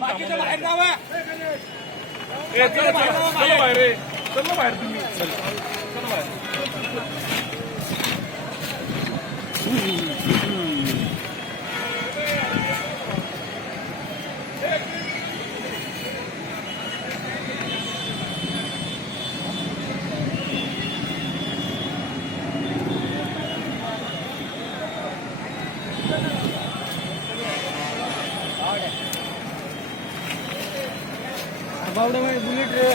बाकीचं बाहेर जावा. चला बाहेर चला बाहेर तुम्ही चला बाहेर. बावडा बुलेट रे.